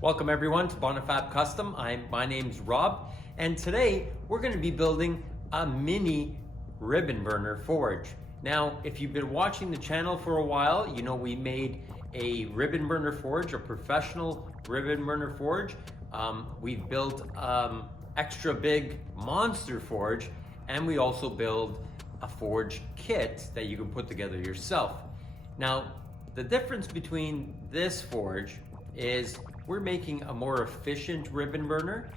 Welcome everyone to Bonifabcustom. My name's Rob, and today we're going to be building a mini ribbon burner forge. Now, if you've been watching the channel for a while, you know we made a ribbon burner forge, a professional ribbon burner forge. We've built extra big monster forge, and we also build a forge kit that you can put together yourself. Now, the difference between this forge is we're making a more efficient ribbon burner.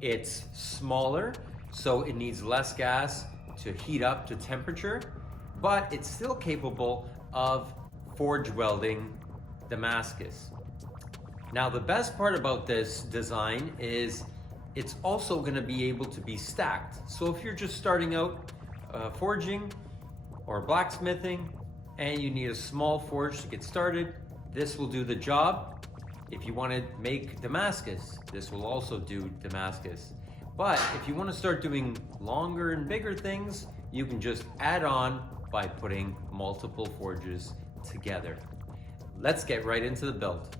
It's smaller, so it needs less gas to heat up to temperature, but it's still capable of forge welding Damascus. Now, the best part about this design is it's also going to be able to be stacked. So if you're just starting out forging or blacksmithing and you need a small forge to get started, this will do the job. If you want to make Damascus, this will also do Damascus. But if you want to start doing longer and bigger things, you can just add on by putting multiple forges together. Let's get right into the build.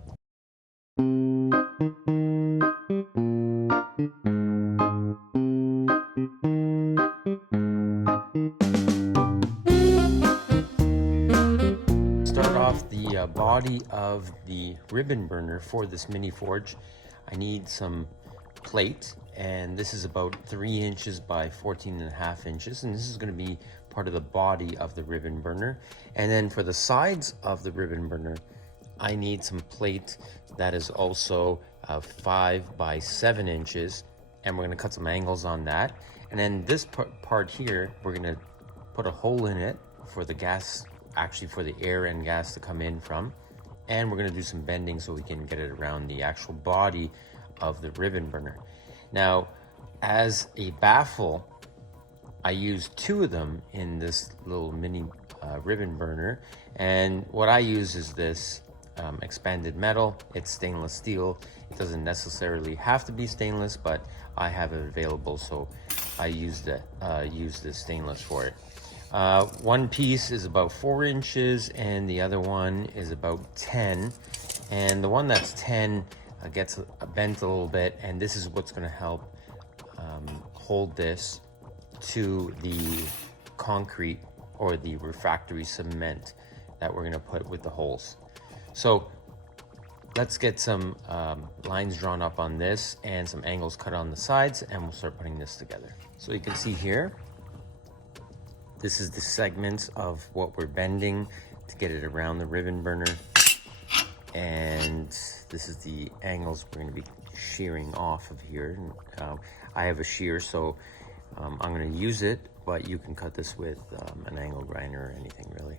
The body of the ribbon burner for this mini forge, I need some plate, and this is about 3 inches by 14.5 inches, and this is going to be part of the body of the ribbon burner. And then for the sides of the ribbon burner, I need some plate that is also 5 by 7 inches, and we're going to cut some angles on that. And then this part here, we're going to put a hole in it for the gas, actually for the air and gas to come in from, and we're going to do some bending so we can get it around the actual body of the ribbon burner. Now, as a baffle, I use 2 of them in this little mini ribbon burner, and what I use is this expanded metal. It's stainless steel. It doesn't necessarily have to be stainless, but I have it available, so I use this stainless for it. One piece is about 4 inches and the other one is about 10, and the one that's 10 gets bent a little bit, and this is what's going to help hold this to the concrete or the refractory cement that we're going to put with the holes. So let's get some lines drawn up on this and some angles cut on the sides, and we'll start putting this together. So you can see here, this is the segments of what we're bending to get it around the ribbon burner. And this is the angles we're going to be shearing off of here. I have a shear, so I'm going to use it, but you can cut this with an angle grinder or anything really.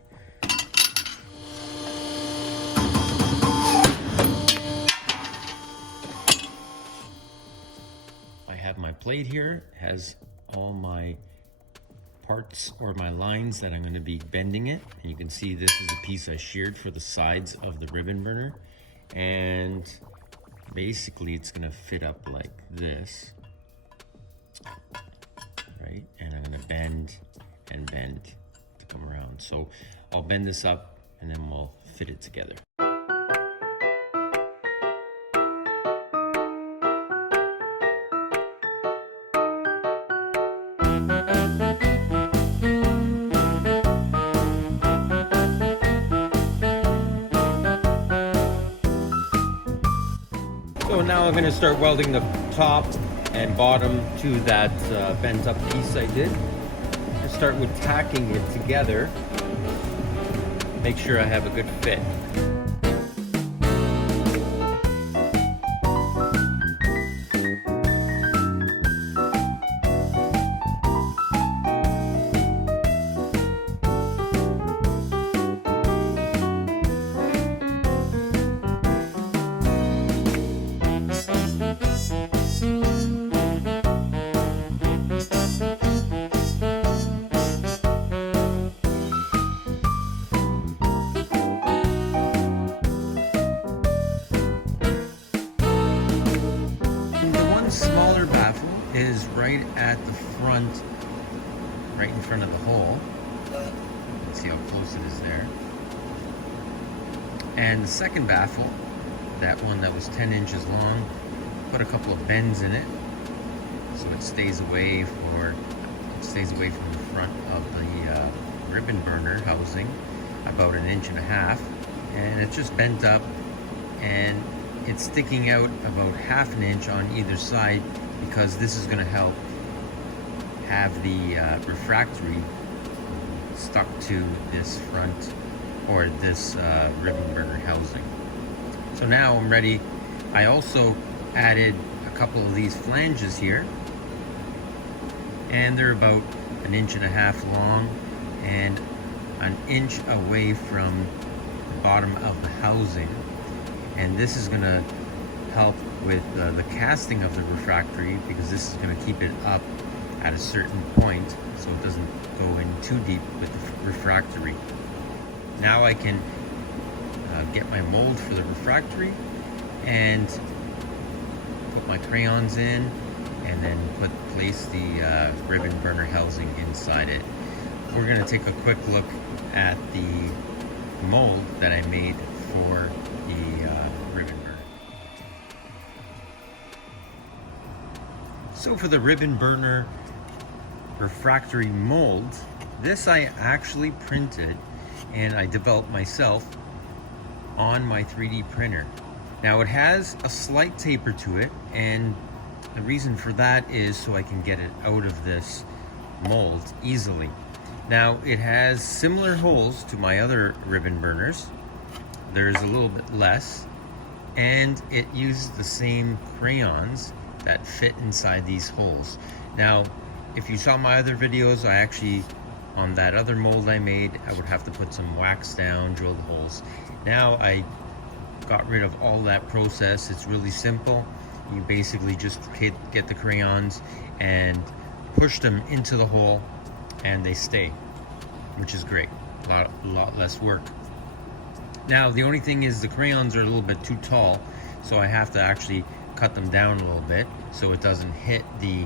I have my plate here, it has all my parts or my lines that I'm going to be bending it, and you can see this is a piece I sheared for the sides of the ribbon burner, and basically it's going to fit up like this, right? And I'm going to bend and bend to come around. So I'll bend this up and then we'll fit it together. So now I'm going to start welding the top and bottom to that bent up piece I did. I start with tacking it together. Make sure I have a good fit. Smaller baffle is right at the front, right in front of the hole. Let's see how close it is there. And the second baffle that one that was 10 inches long, put a couple of bends in it so it stays away from the front of the ribbon burner housing, about 1.5 inches, and it's just bent up and it's sticking out about 1/2 inch on either side, because this is going to help have the refractory stuck to this front or this ribbon burner housing. So now I'm ready. I also added a couple of these flanges here, and they're about 1.5 inches long and 1 inch away from the bottom of the housing. And this is going to help with the casting of the refractory, because this is going to keep it up at a certain point so it doesn't go in too deep with the refractory. Now I can get my mold for the refractory and put my crayons in, and then place the ribbon burner housing inside it. We're going to take a quick look at the mold that I made for the ribbon burner. So for the ribbon burner refractory mold, this I actually printed and I developed myself on my 3D printer. Now it has a slight taper to it, and the reason for that is so I can get it out of this mold easily. Now it has similar holes to my other ribbon burners. There's a little bit less, and it uses the same crayons that fit inside these holes. Now if you saw my other videos, I actually, on that other mold I made, I would have to put some wax down, drill the holes. Now I got rid of all that process. It's really simple. You basically just get the crayons and push them into the hole and they stay, which is great. A lot less work. Now the only thing is the crayons are a little bit too tall, so I have to actually cut them down a little bit so it doesn't hit the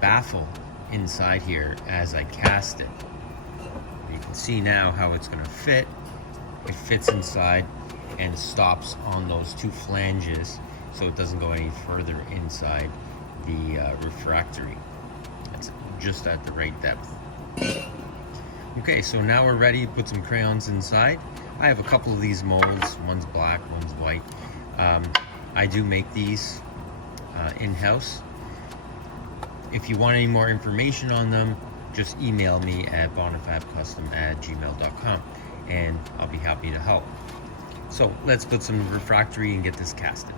baffle inside here as I cast it. You can see now how it's going to fit. It fits inside and stops on those two flanges, so it doesn't go any further inside the refractory. It's just at the right depth. Okay, so now we're ready to put some crayons inside. I have a couple of these molds. One's black, one's white. I do make these in-house. If you want any more information on them, just email me at bonifabcustom@gmail.com and I'll be happy to help. So let's put some refractory and get this casted.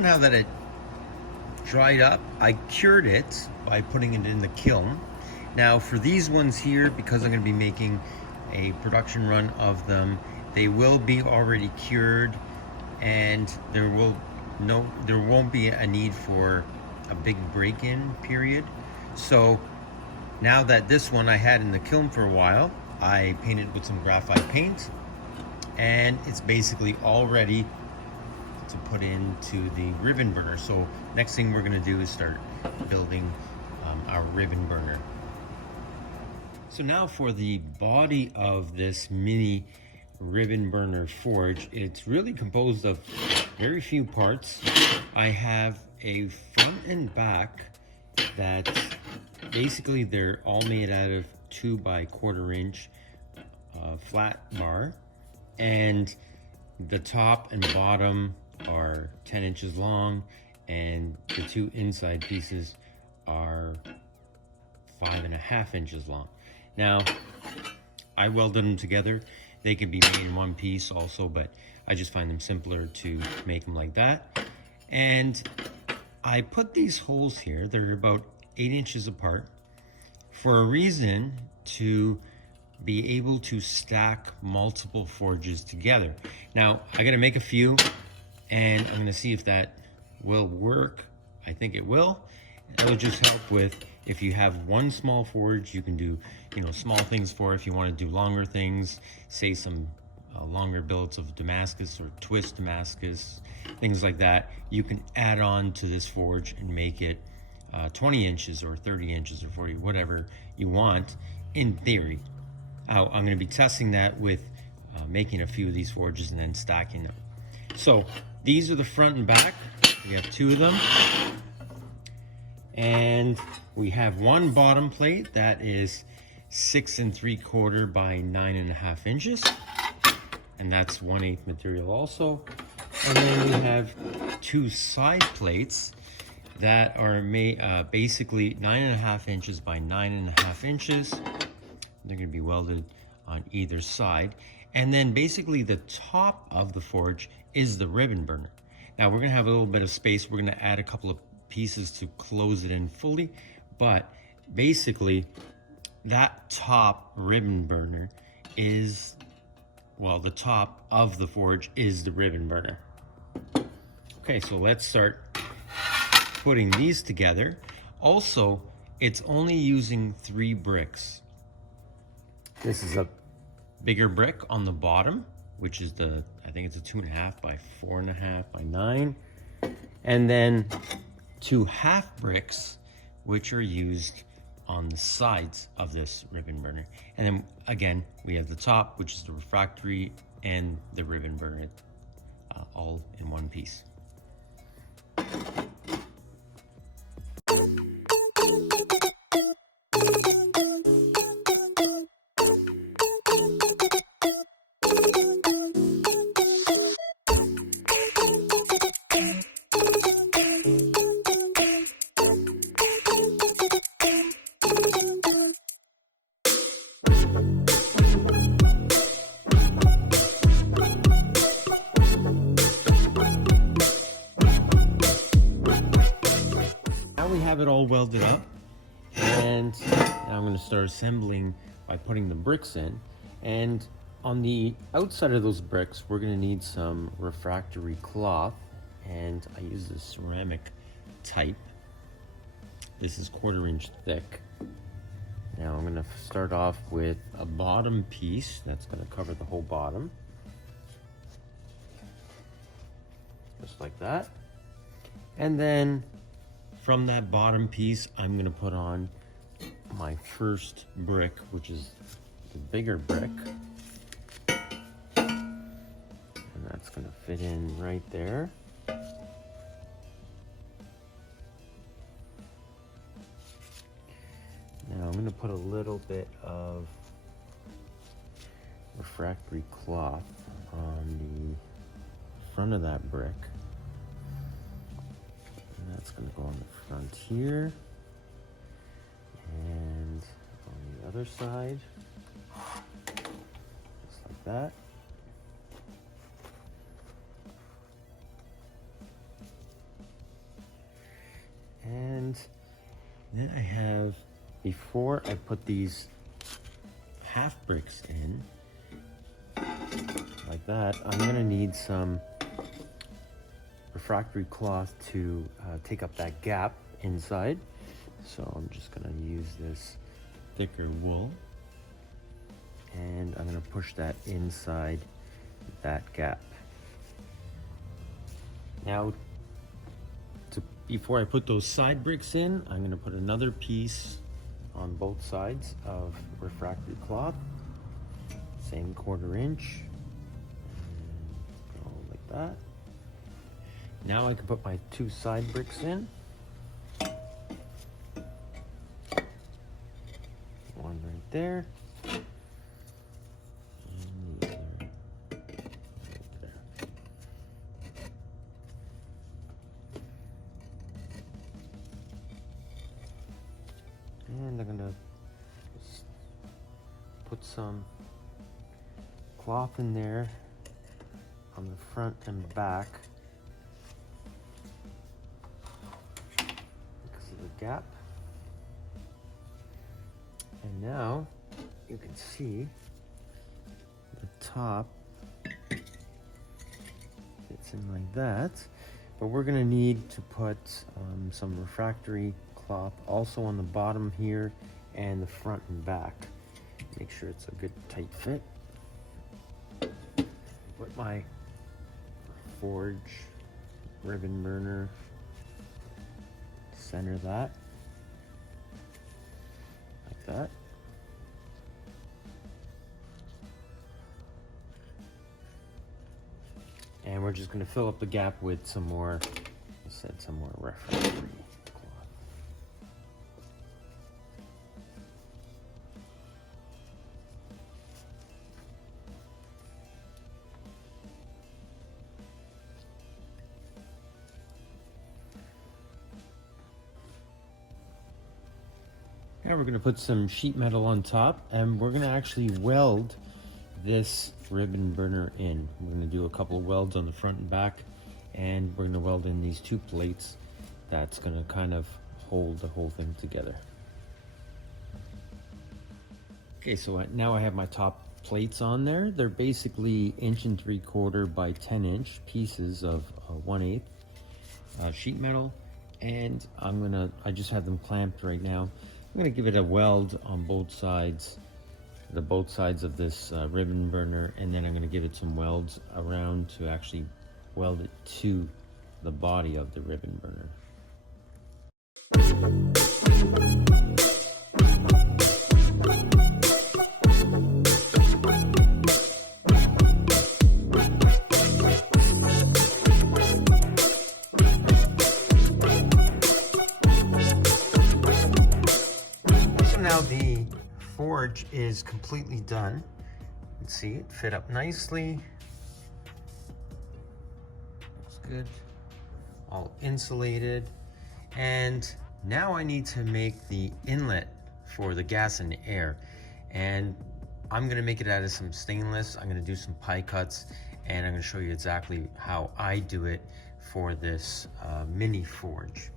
Now that it dried up, I cured it by putting it in the kiln. Now for these ones here, because I'm going to be making a production run of them, they will be already cured, and there won't be a need for a big break-in period. So now that this one I had in the kiln for a while, I painted with some graphite paint, and it's basically all ready to put into the ribbon burner. So next thing we're going to do is start building our ribbon burner. So now for the body of this mini ribbon burner forge, it's really composed of very few parts. I have a front and back that basically they're all made out of 2 by 1/4 inch flat bar, and the top and bottom are 10 inches long, and the 2 inside pieces are 5.5 inches long. Now, I welded them together. They could be made in one piece also, but I just find them simpler to make them like that. And I put these holes here, they're about 8 inches apart, for a reason, to be able to stack multiple forges together. Now, I gotta make a few, and I'm gonna see if that will work. I think it will. It'll just help with, if you have one small forge, you can do, you know, small things for it. If you want to do longer things, say some longer billets of Damascus or twist Damascus, things like that, you can add on to this forge and make it 20 inches or 30 inches or 40, whatever you want, in theory. I'm going to be testing that with making a few of these forges and then stacking them. So these are the front and back. We have 2 of them. And we have one bottom plate that is 6 3/4 by 9.5 inches. And that's 1/8 material also. And then we have 2 side plates that are made basically 9.5 inches by 9.5 inches. They're going to be welded on either side. And then basically the top of the forge is the ribbon burner. Now we're going to have a little bit of space. We're going to add a couple of pieces to close it in fully, but basically that top ribbon burner is, well, the top of the forge is the ribbon burner. Okay, so let's start putting these together. Also, it's only using 3 bricks. This is a bigger brick on the bottom, which is the, I think it's a 2.5 by 4.5 by 9, and then 2 half bricks, which are used on the sides of this ribbon burner. And then again, we have the top, which is the refractory, and the ribbon burner, all in one piece. Have it all welded up, and now I'm going to start assembling by putting the bricks in. And on the outside of those bricks, we're going to need some refractory cloth, and I use this ceramic type. This is 1/4 inch thick. Now I'm going to start off with a bottom piece that's going to cover the whole bottom, just like that. And then from that bottom piece, I'm going to put on my first brick, which is the bigger brick. And that's going to fit in right there. Now I'm going to put a little bit of refractory cloth on the front of that brick. That's going to go on the front here, and on the other side, just like that. And then I have, before I put these half bricks in, like that, I'm going to need some refractory cloth to take up that gap inside. So I'm just going to use this thicker wool, and I'm going to push that inside that gap. Now, before I put those side bricks in, I'm going to put another piece on both sides of refractory cloth, same 1/4 inch, and go like that. Now I can put my 2 side bricks in. there. And the other right there. And I'm gonna put some cloth in there on the front and back because of the gap. And now you can see the top fits in like that, but we're gonna need to put some refractory cloth also on the bottom here and the front and back. Make sure it's a good tight fit. Put my forge ribbon burner, center that like that. And we're just going to fill up the gap with some more, I said some more refractory cloth. Now we're going to put some sheet metal on top, and we're going to actually weld this ribbon burner in. We're going to do a couple of welds on the front and back, and we're going to weld in these two plates that's going to kind of hold the whole thing together. Okay, so now I have my top plates on there. They're basically 1 3/4 by 10 inch pieces of 1/8 sheet metal, and I just have them clamped right now. I'm going to give it a weld on both sides of this ribbon burner, and then I'm going to give it some welds around to actually weld it to the body of the ribbon burner. Now the forge is completely done. You can see it fit up nicely. Looks good. All insulated. And now I need to make the inlet for the gas and air. And I'm gonna make it out of some stainless. I'm gonna do some pie cuts, and I'm gonna show you exactly how I do it for this mini forge.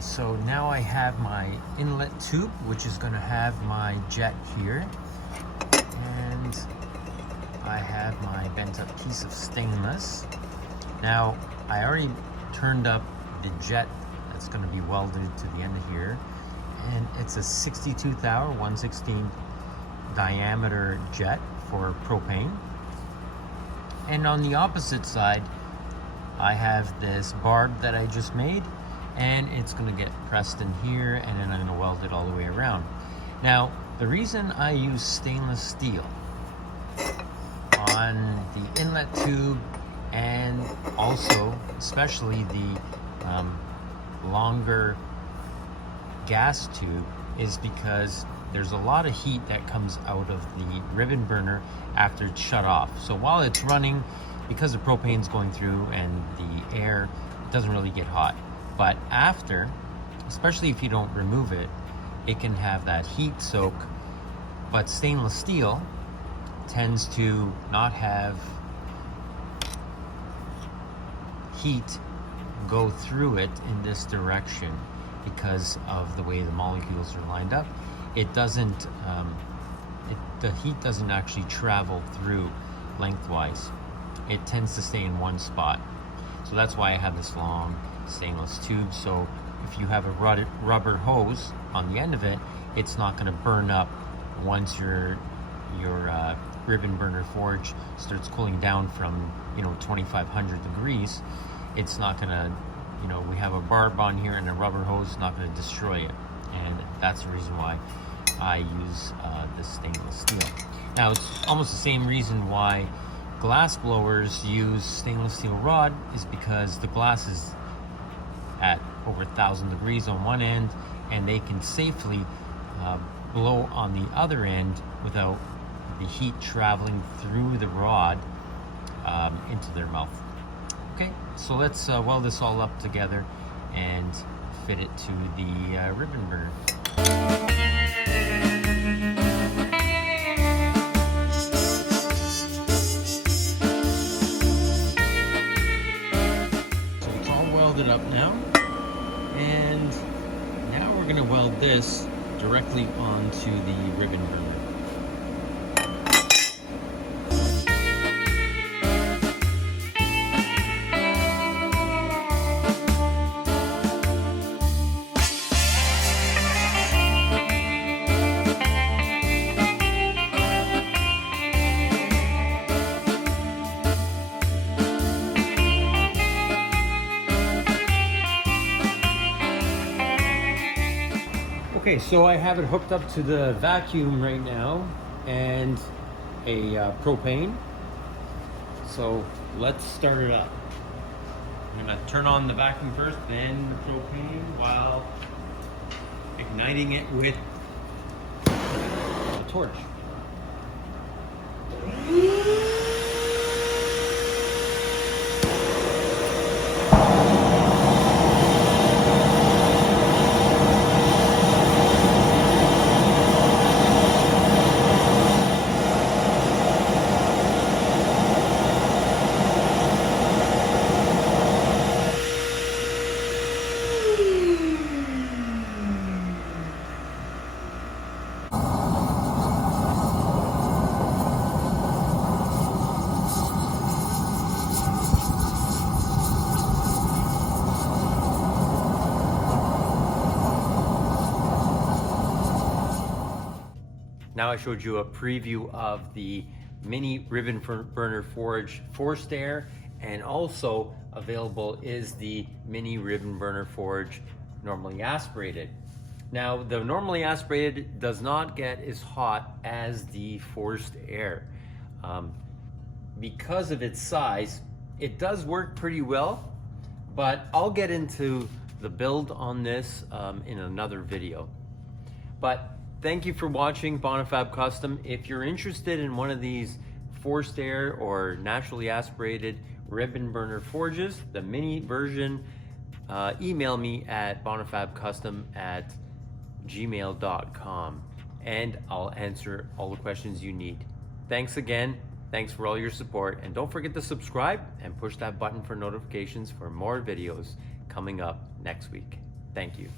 So now I have my inlet tube, which is going to have my jet here, and I have my bent up piece of stainless. Now I already turned up the jet that's going to be welded to the end of here, and it's a 62 thou 1/16 diameter jet for propane. And on the opposite side I have this barb that I just made, and it's going to get pressed in here, and then I'm going to weld it all the way around. Now, the reason I use stainless steel on the inlet tube, and also especially the longer gas tube, is because there's a lot of heat that comes out of the ribbon burner after it's shut off. So while it's running, because the propane's going through and the air, it doesn't really get hot. But after, especially if you don't remove it, it can have that heat soak. But stainless steel tends to not have heat go through it in this direction because of the way the molecules are lined up. It doesn't, the heat doesn't actually travel through lengthwise. it tends to stay in one spot. So that's why I have this long stainless tube. So if you have a rubber hose on the end of it, it's not going to burn up once your ribbon burner forge starts cooling down from 2,500 degrees. It's not going to, we have a barb on here and a rubber hose, not going to destroy it. And that's the reason why I use this stainless steel. Now it's almost the same reason why glass blowers use stainless steel rod, is because the glass is at over 1,000 degrees on one end, and they can safely blow on the other end without the heat traveling through the rod into their mouth. Okay, so let's weld this all up together and fit it to the ribbon burner. So it's all welded up now, and now we're going to weld this directly onto the ribbon burner. Okay, so I have it hooked up to the vacuum right now and a propane. So let's start it up. I'm gonna turn on the vacuum first, then the propane, while igniting it with a torch. Now I showed you a preview of the mini ribbon burner forge forced air, and also available is the mini ribbon burner forge normally aspirated. Now the normally aspirated does not get as hot as the forced air. Because of its size, it does work pretty well, but I'll get into the build on this in another video. But thank you for watching Bonifabcustom. If you're interested in one of these forced air or naturally aspirated ribbon burner forges, the mini version, email me at bonifabcustom@gmail.com and I'll answer all the questions you need. Thanks again. Thanks for all your support, and don't forget to subscribe and push that button for notifications for more videos coming up next week. Thank you.